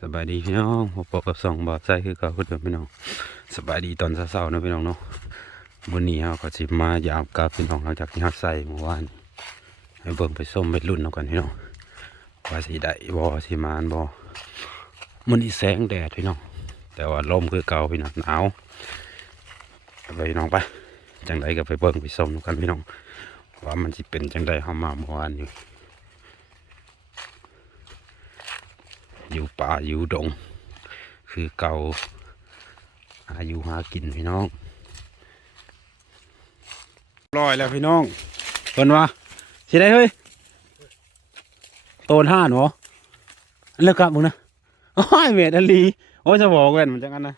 สบายดีพี่น้องพบกับสองบาทใจคือเก่าคือเดิมพี่น้องสบายดีตอนเช้าๆนะพี่น้องเนาะวันนี้เราก็สิมายามกับพี่น้องหลังจากที่เราใส่เมื่อวานให้เบิ่งไปส้มไปรุ่นเอากันพี่น้องว่าสิได้บ่สิมานบ่มันอีแสงแดดพี่น้องแต่ว่าลมคือเก่าพี่น้องหนาวไปน้องไปจังไดก็ไปเบิ่งไปส้มกันพี่น้องว่ามันสิเป็นจังไดเฮามาเมื่อวานอยู่ อยู่ป่าอยู่ดง คือเก่าอายุหากินพี่น้องร้อยแล้วพี่น้องเพิ่นว่าสิได้เฮ้ยโตนห้าหนูเลิกกลับมึงนะโอ้ยเมดอลีโอ้ยจะบอกเว้นมันจังกันนะ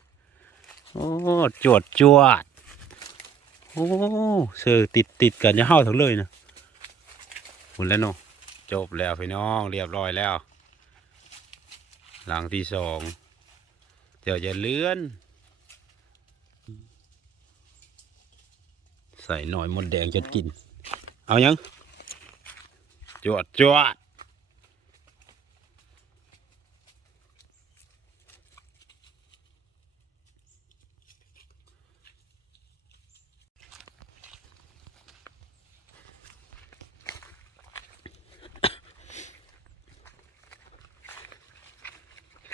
โอ้จวดจวดโอ้เสือติดติดกันจะเห่าทั้งเลยนะหุ่นแล้วเนาะจบแล้วพี่น้องเรียบร้อยแล้ว หลังที่สองเดี๋ยวจะเลื่อน ใส่หน่อยมดแดงจะกิน เอายังจวดจวด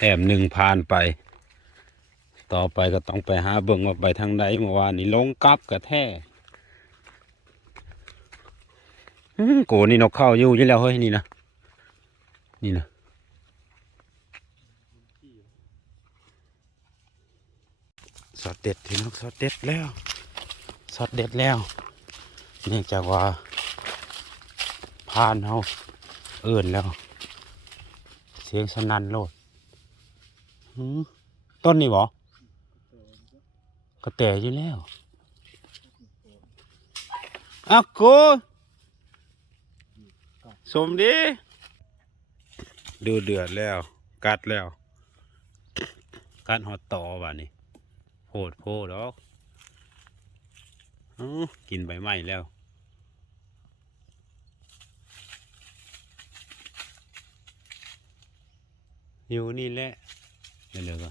แถมหนึ่งผ่านไป ต่อไปก็ต้องไปหาเบิ่งว่าไปทางใดเมื่อวานนี้ลงกลับกระแท่อื้โกนี่นกเข้าอยู่ยี่แล้วเฮ้ยนี่นะนี่นะสอดเด็ดพี่นกสอดเด็ดแล้วสอดเด็ดแล้วเนื่องจากว่าผ่านเฮาเอิ่นแล้ว เสียงสนั่นโลด ต้นนี่บ่ก็แต่อยู่แล้วอะโกสมดี ดูเดือดแล้ว กัดแล้ว กัดหอต่อบ่านี่โพดโพดดอกอื้อกินใบไม้แล้วอยู่นี่แหละ เดี๋ยวเดี๋ยวก็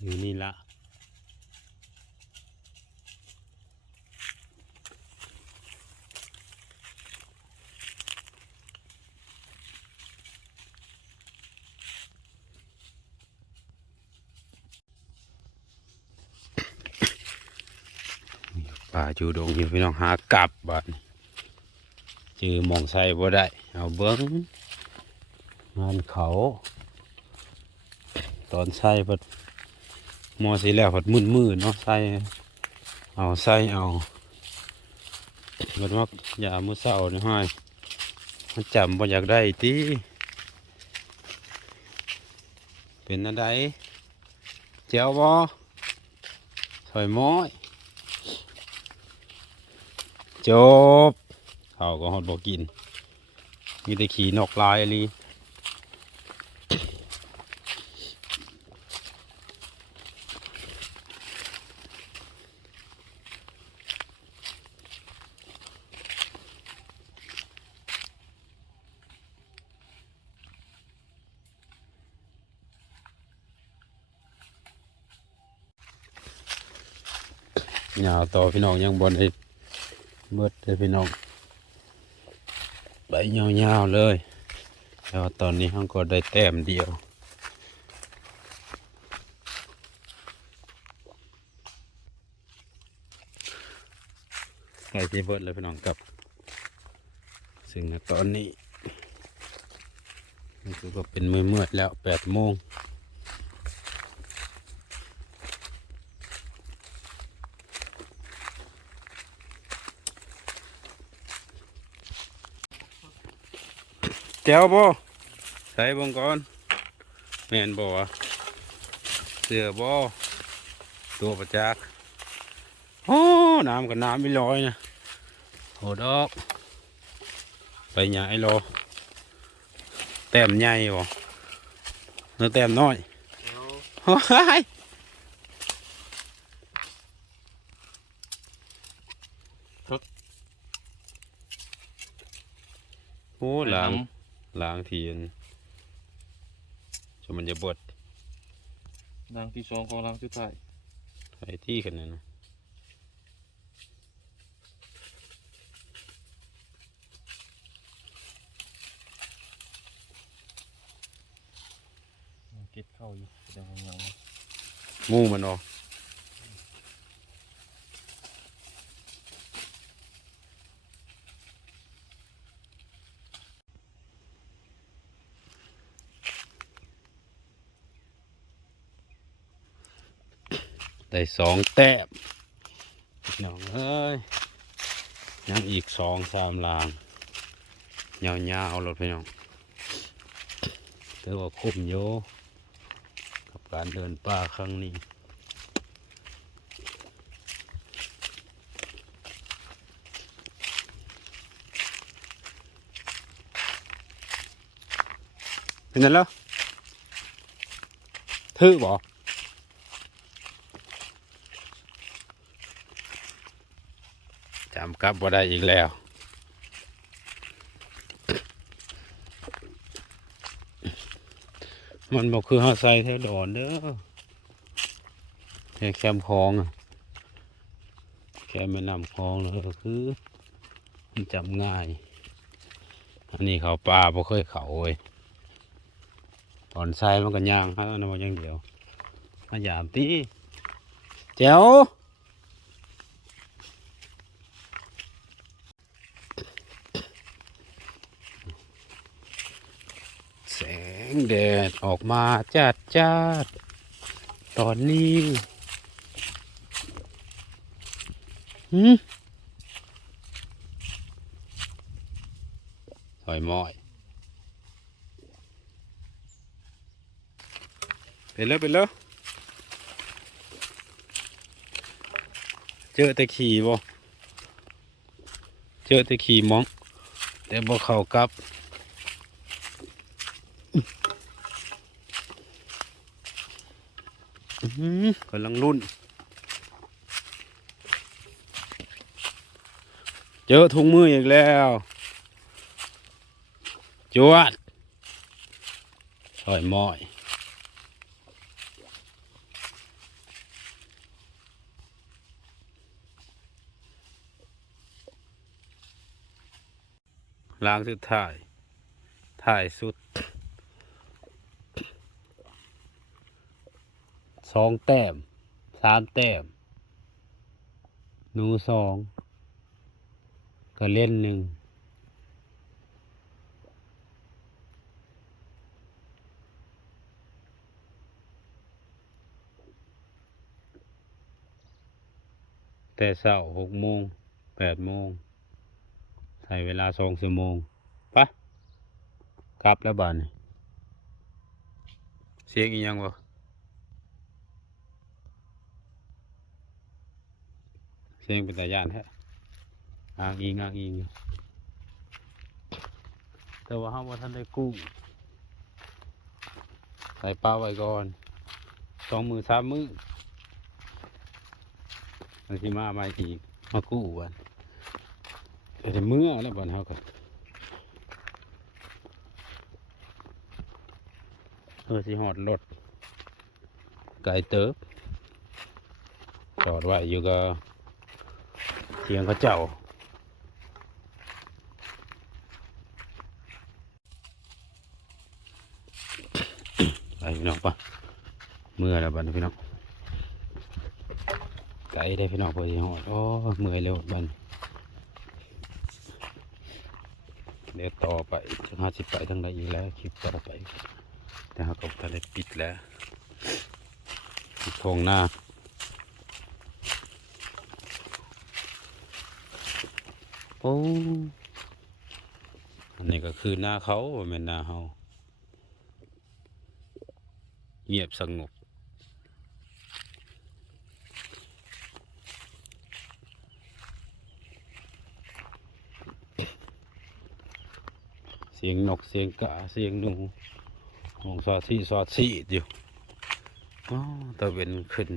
อยู่นี่ละป่าจูดงอยู่พี่น้องหากลับบ้าน จือมองใส่บ่ได้ เอาเบิ้งงานเขา ตอนใส่พัดมอสีแล้วพัดมืดมืดๆเนาะใส่เอาใส่เอาบัดว่าอย่ามือเศร้านี่ห้อยมันจำบ่อยากได้ตีเป็นอะไรเจ้าบ่ถอยม้อยจบ เขาก็ฮอดบอกกิน มีแต่ขี่นกลายอะไรยาต่อพี่น้องยังบนไอ้เบิดเลยพี่น้อง ใบยาวๆเลยแล้วตอนนี้ห้องก็ได้แต้มเดียว ไก่ที่เบิดเลยพี่น้องกับ ซึ่งตอนนี้มันคือก็เป็นมือมืดแล้วแปดโมง แจ้วบ่ใส่เบงก่อนแม่นบ่วะเสือบ่ตัวประจักษ์โอ้น้ำกับน้ำไม่ลอยนะโหดอกไปใหญ่โลแต้มใหญ่บ่เนื้อแต้มน้อยโอ้ยโอ้ล้าง ล้างทีนจนมันจะบดนางที่สองของนางสุดท้ายไอ้ที่กันนั่นนะเก็ดเข้าอยู่แสดงว่ายังหมูมันออก ได้สองแต้มน้องเอ้ยยังอีกสองสามลางยาวๆรถพี่น้องถือว่าคุ้มโยกับการเดินป่าครั้งนี้เป็นไงแล้วถือบ่ จำกลับบ่ได้อีกแล้วมันบอกคือเฮาใส่แถวดอนเด้อแค่แคมคลองแค่ไม่นำคลองเลยคือมันจำง่าย อันนี้เขาป่าบ่เคยเขาเว้ยตอนใส่มันก็ย่างฮะนั่นว่าอย่างเดียวมายามตีแจ๋วแสง แดดออกมาจัดจัดตอนนี้หืมหอยมอยเป็นแล้วเป็นแล้วเจอแต่ขี่บ่เจอแต่ขี่มอง แต่บ่เข้ากลับอื้อหือ กำลังรุ่น เจอถุงมืออีกแล้วจวดถอยมอยล้างสุดท้าย ถ่ายสุด สองแต้มสามแต้ม หนูสองก็เล่นหนึ่งแต่เช้าหกโมงแปดโมงใช้เวลาสองชั่วโมงปะกลับแล้วบ้านเสียงอีหยังวะ เสียงเป็นตาย่านแท้อ้างอิงอ้างอิงอยู่แต่ว่าเฮาบ่ทันได้กู้ใส่ปลาไว้ก่อนสองมือสามมือมันสิมาใหม่อีกมากู้วันแต่เมื่อแล้วบ้านเฮาก็เออสิหอดรถไกลเติบจอดไว้อยู่กับ เทียงเขาเจ้าไปพี่น้องปะเมื่อแล้วบ้านพี่น้องไกลได้พี่น้องพอสิหอดโอ้เมื่อยเร็วบ้านเดี๋ยวต่อไปจะหาสิบไปทางใดอีกแล้วคลิปต่อไปแต่หากบทะเลปิดแล้วทงหน้า โอ้อันนี้ก็คือหน้าเขาบ่แม่นหน้าเฮาเงียบสงบเสียงนกเสียงกาเสียงหนูมองสอดสีสอดสีอยู่อ๋อตะเวนขึ้น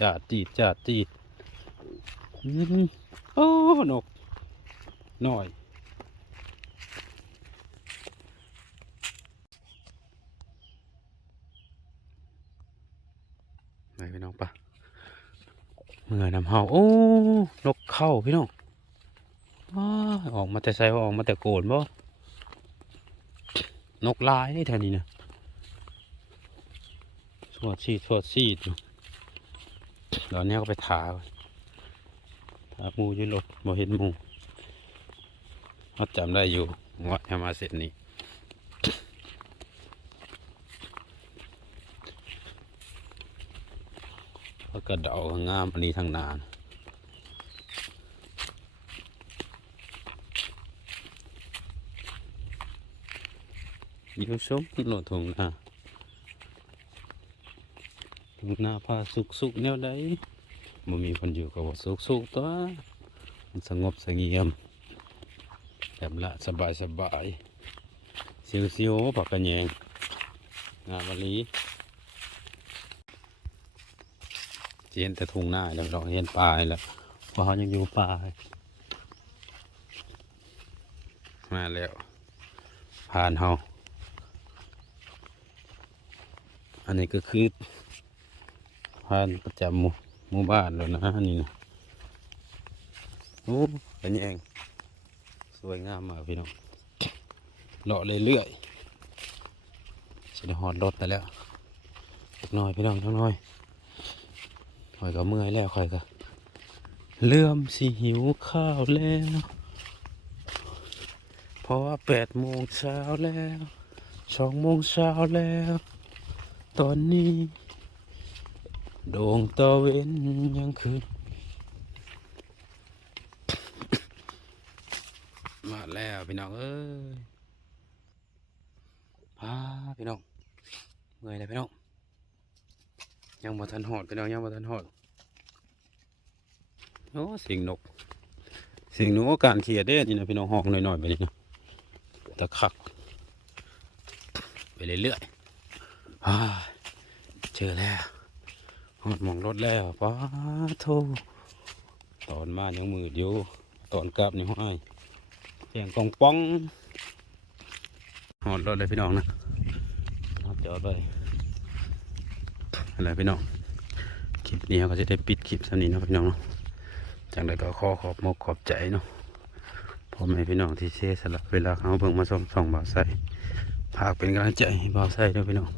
จาดจีดจาดจีดอืมโอ้นก หน่อย ไปพี่น้องปะเหมื่อยน้ำเห่าโอ้ นกเข้าพี่น้องออกมาแต่ใส่ออกมาแต่โกนบ่ นกลายนี่แถวนี้นะสวดซีดสวดซีดตอนนี้ก็ไปถาถามูยืนหลบบ่เห็นหมู เขาจำได้อยู่เงอดให้มาเสร็จนี้แล้วก็เดางามอันนี้ทางนานอยู่ชมโหลดถุงนาถุงนาพาสุกสุกแนวใดบ่มีคนอยู่ก็บ่สุกสุกๆตัวมันสงบเสงี่ยม แบบละสบายสบายเสียวเสียวผักกระแยงงามมะลีสิเห็นแต่ทุ่งหน้าแล้วเราเห็นป่าแล้วเพราะเขายังอยู่ป่ามาแล้ว ผ่านเฮาอันนี้ก็คือผ่านประจำหมู่หมู่บ้านแล้วนะนี่นะโอ้เป็นยัง วยงามมากพี่น้องเลาะเรื่อยๆสิได้หอดรถแต่แล้วจักน่อยพี่น้องจักหน่อยข่อยก็เมื่อยแล้วข่อยก็เริ่มสิหิวข้าวแล้วเพราะว่าแปดโมงเช้าแล้วสองโมงเช้าแล้ว ตอนนี้ดวงตะเวนยังคืน มาแล้วพี่น้องเอ้ยพาพี่น้องเมื่อยแล้วพี่น้องยังบ่ทันหอดพี่น้องยังบ่ทันหอดโอ้สียงนกสียงนกการเขียดเด้นี่นะพี่น้องหองหน่อยๆไปนี่นะตะคักไปเรื่อยๆเจอแล้วหอดมองรถแล้วป้าโทตอนมายังมืดอยู่ตอนกลับนี่ห้อย สียงกองป้องหอดรถเลยพี่น้องนะเอาจอดไปอะไรพี่น้องคลิปนี้เราก็จะได้ปิดคลิปสำนี้นะพี่น้องเนาะจังใดก็ขอขอบมกขอบใจเนาะพ่อแม่พี่น้องที่เสียสละเวลาเขาเบิ่งมาส่งส่องบ่าวใส่ฝากเป็นกำลังใจบ่าวใส่ด้วยพี่น้อง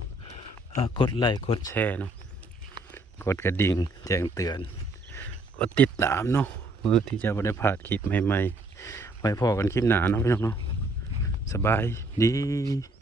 กกดไลค์กดแชร์เนาะกดกระดิ่งแจ้งเตือนกดติดตามเนาะเพื่อที่จะไม่ได้พลาดคลิปใหม่ๆ ไว้พอกันคลิปหนาเนาะพี่น้องเนาะสบายดี